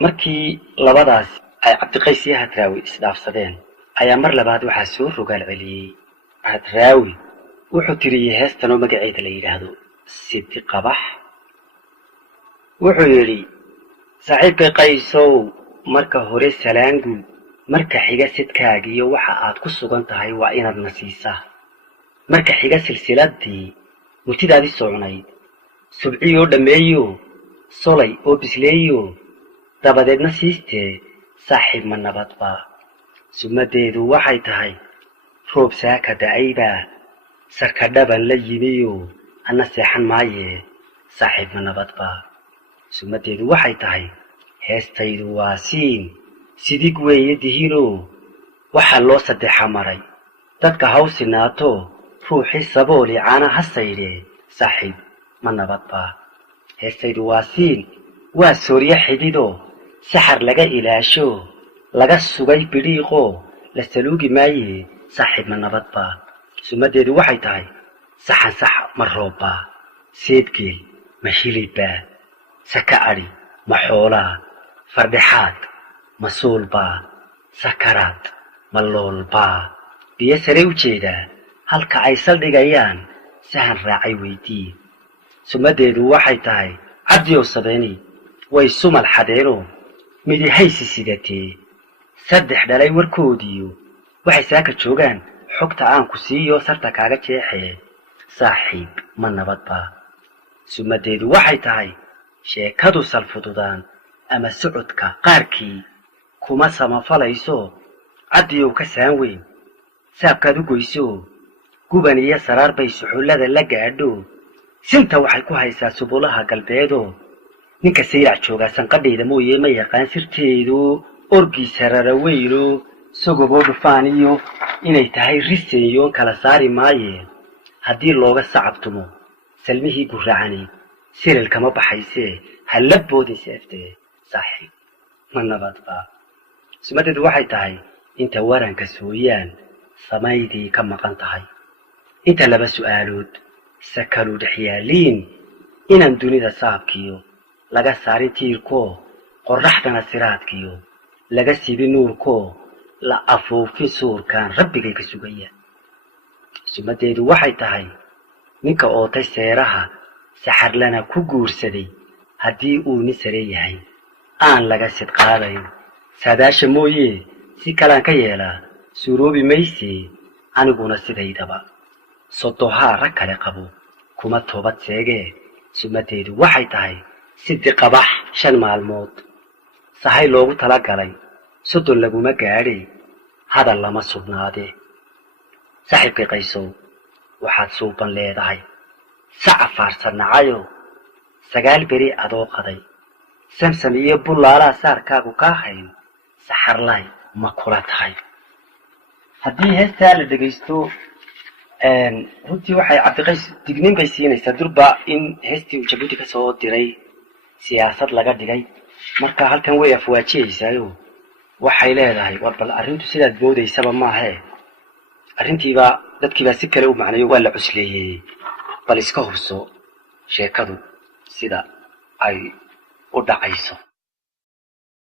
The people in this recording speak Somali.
markii labadaas ay Cabdiqays iyo Hadraawi isdhaafsadeen ayaa mar labaad waxaa soo rogaal celiyay Hadraawi wuxuu tiriyay heestan oo magaceeda la yiraahdo Sidi Qabax wuxuu yiri saaxiibkay Qaysow marka hore salaangu marka xiga sidkaaga iyo waxa aad ku sugan tahay waa inaad nasiisaa marka xiga silsiladii mutidaadii socnayd subciyo dhameeyo solay oo bisleeyo dabadeedna siistee saaxiib ma nabadba sumadeedu waxay tahay roob saaka da'ayba sarka dhaban la yimiyo ana seexan maaye saaxiib ma nabadba sumadeedu waxay tahay heestaydu waa siin sidig weeye dihiino waxa loo sadeexa maray dadka hawsinaato ruuxi sabooli caana hasayde saaxiib ma nabadba heestaydu waa siin waa sooriye xidido saxar laga ilaasho laga sugay bidhiiqo la saluugi maaye saaxiib ma nabadba sumadeedu waxay tahay saxan sax ma rooba seedkeel ma hilibba saka ari ma xoolaa fardhaxaad ma suulba sakaraad ma loolba biyo sare u jeeda halka ay saldhigayaan sahan raacay weydii sumadeedu waxay tahay cabdiyow sabeeni way sumal xadeeno midi haysi sidatee saddex dhalay warkoodiyo waxay saaka joogaan xogta aan ku siiyo sarta kaaga jeexee saaxiib ma nabadba sumadeedu waxay tahay sheekadu salfududaan ama socodka qaarkii kuma samafalayso caddiyow ka saan weyn saabkaad u goyso guban iyo saraar bay suxullada la gaadho sinta waxay ku haysaa subulaha galbeedo ninka sayrac jooga sanqadheeda mooyee ma yaqaan sirteedu orgiisa raraweyno sogoboo dhufaan iyo inay tahay riseeyoon kala saari maaye haddii looga sacabtumo salmihii guracani siral kama baxaysee halaboodin seeftee saaxiib ma nabadba sumadeedu waxay tahay inta waranka sooyaan samaydii ka maqan tahay inta laba su'aalood sakalu dhexyaaliin inaan dunida saabkiyo laga saarin tiirkoo qorraxdana siraadkiyo laga sibi nuurkoo la afuufin suurkaan rabbigay ka sugaya sumadeedu waxay tahay ninka ootay seeraha saxarlana ku guursaday haddii uu nin sare yahay aan laga sidqaadayn saadaasha mooyee si kalaan ka yeelaa suuroobi maysee aniguna sidaydaba sodohaa rag kale qabo kuma toobad seegee sumadeedu waxay tahay Sidi Qabax 5 maalmood sahay loogu talagalay sodon laguma gaadhay hadal lama sugnaade saaxiibkay Qaysow waxaad suuban leedahay saca faarsanacayo 9 beri adoo qaday samsam iyo bulaala saarkaagu ka hayn saxarlay ma kula tahay haddii heestaa la dhageysto runtii waxay Cabdiqays dignin bay siinaysaa durba in heestii uu Jabuuti ka soo diray siyaasad laga dhigay marka halkan way afwaajiyaysaa waxay leedahay war bal arrintu sidaad boodaysaba maahe arrintiiba dadkiiba si kale u macnayo waa la cusleeyay bal iska hubso sheekadu sida ay u dhacayso